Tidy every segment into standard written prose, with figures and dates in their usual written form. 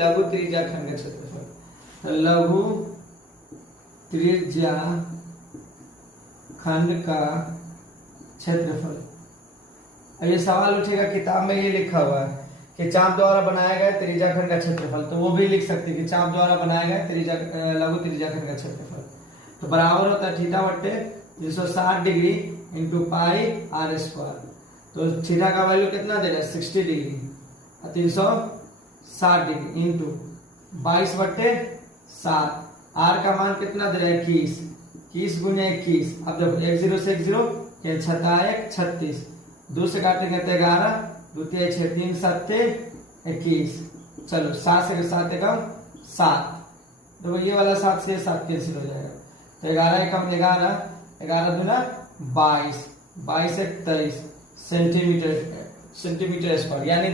लघु त्रिज्या खंड का क्षेत्रफल। लघु त्रिज्या खंड का क्षेत्रफल। अब ये सवाल उठेगा, किताब में ये लिखा हुआ है कि चाप द्वारा बनाया गया त्रिज्या खंड का क्षेत्रफल, तो वो भी लिख सकते हैं कि चाप द्वारा बनाया गया लघु त्रिज्या खंड का क्षेत्रफल। तो बराबर होता है थीटा बट्टे 360 degree into pi r square. तो थीटा का वैल्यू कितना दे रहा है 60 डिग्री, 360 डिग्री इंटू 22 बट्टे 7। आर का मान कितना दे रहा है 21, 21 गुने 21। अब देखो 1 0 से 1 0 क्या, 6 36, 2 से काटेंगे तो 11, 2 6 3 7 21। चलो 7 से 7 एकम 7, देखो ये वाला 7 से 7 कैंसिल हो जाएगा, तो 11 एकम 11, 11 दूना 22, 22 एक 23 सेंटीमीटर स्क्वायर, यानी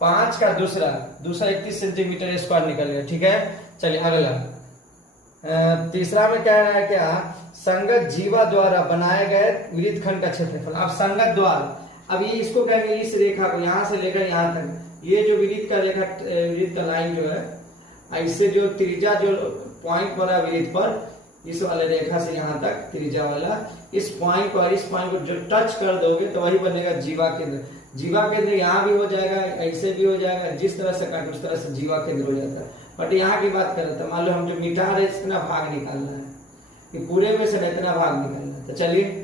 5 का दूसरा 31 सेंटीमीटर स्क्वायर निकल गया। ठीक है, चलिए अगला तीसरा में क्या है, क्या संगत जीवा द्वारा बनाए गए वृत्तखंड का क्षेत्रफल। अब संगत द्वारा, अब ये इसको कहेंगे इस रेखा को यहां से लेकर यहां तक, ये जो वृत्त का लाइन जो है, ऐसे जो त्रिज्या जो पॉइंट बना वृत्त पर, इस वाले रेखा से यहां तक त्रिज्या वाला, इस पॉइंट और इस पॉइंट को जो टच कर दोगे तो वही बनेगा जीवा केंद्र। जीवा केंद्र यहाँ भी हो जाएगा, ऐसे भी हो जाएगा, जिस तरह से काटे उस तरह से जीवा केंद्र हो जाता है। बट यहाँ की बात कर रहे थे, मान लो हम जो मिटा रहे इतना भाग निकालना है, कि पूरे में से इतना भाग निकालना है। तो चलिए